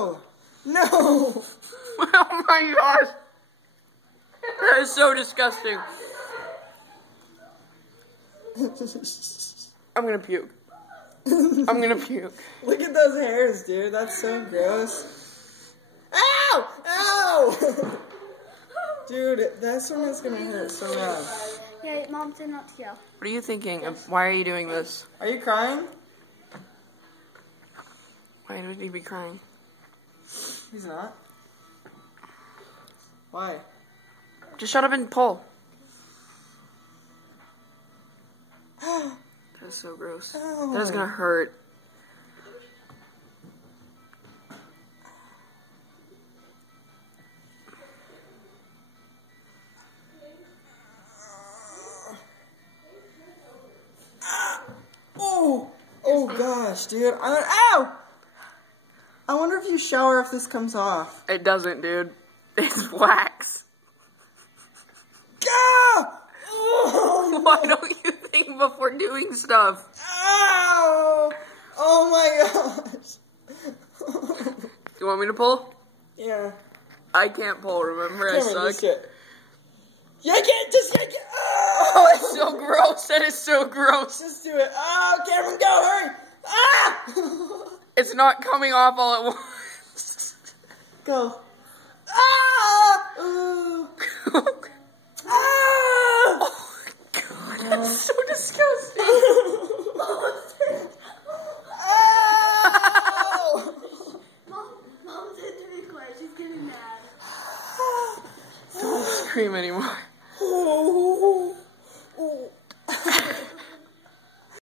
No! No! Oh my gosh. That is so disgusting. I'm gonna puke. I'm gonna puke. Look at those hairs, dude. That's so gross. Ow! Ow! Dude, this one is gonna hurt so bad. Yeah, Mom said not to go. What are you thinking? Why are you doing this? Are you crying? Why would he be crying? He's not. Why? Just shut up and pull. That's so gross. Ow. That is gonna hurt. Oh gosh, dude. Ow! I wonder if you shower if this comes off. It doesn't, dude. It's wax. Ah! Oh, Why don't you think before doing stuff? ow! Oh my gosh. You want me to pull? Yeah. I can't pull, remember? I Cameron, just suck. get. Yank it! Just yank it! Oh, it's so gross. That is so gross. Just do it. Oh, Cameron, go! Hurry! Ah! It's not coming off all at once. Go. Ah! Ooh. Ah! Oh, God, that's so disgusting.